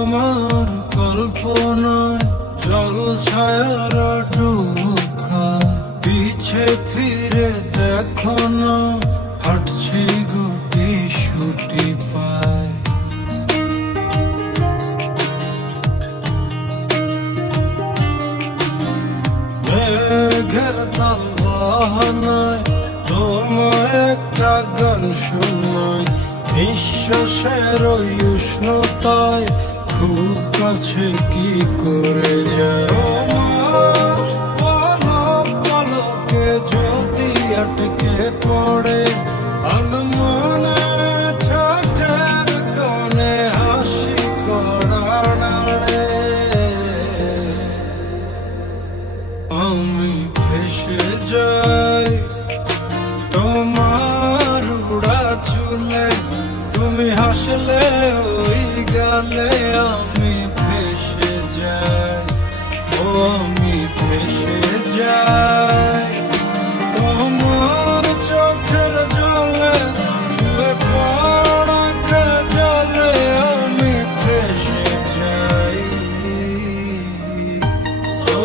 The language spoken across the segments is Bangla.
আমার কল্পনায় জল ছায়ারা ঢুকায়, পিছে ফিরে দেখো না হাঁটছি গুটি সুটি পায়। মেঘের তাল বাহানায় তোমায় একটা গান শোনাই, নিঃশ্বাসের ওই উষ্ণতায় খুব কাছে কি করে যায়। তোমার পলক পলকে যদি আটকে পড়ে আনমনে ঠাটের কোণে হাসি করা নাড়ে, আমি ভেসে যাই তোমার উড়া চুলে, তুমি হাসলে ওই গালে আমি ভেসে যাই, ও আমি ভেসে যাই তোমার চোখের জলে, ছুঁয়ে পড়া জলে আমি ভেসে যাই। ও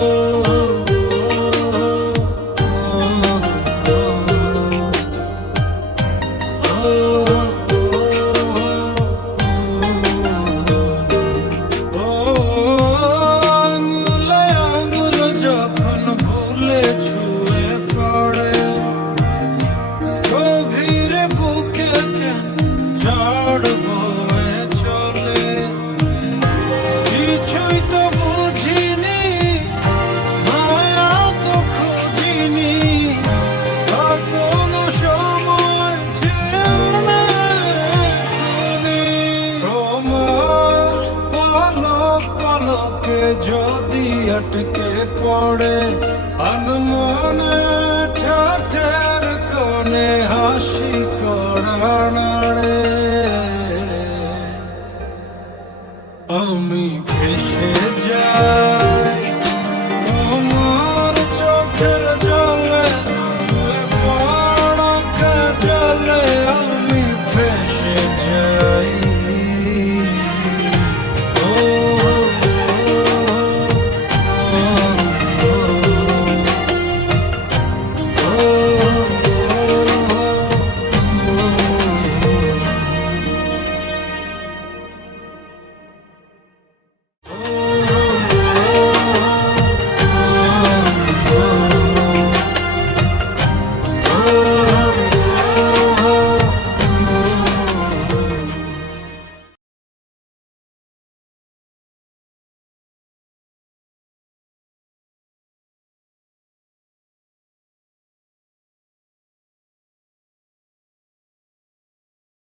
যদি আটকে পড়ে আনমনে ঠাটের কোণে হাসি করা নাড়ে, আমি ভেসে যাই।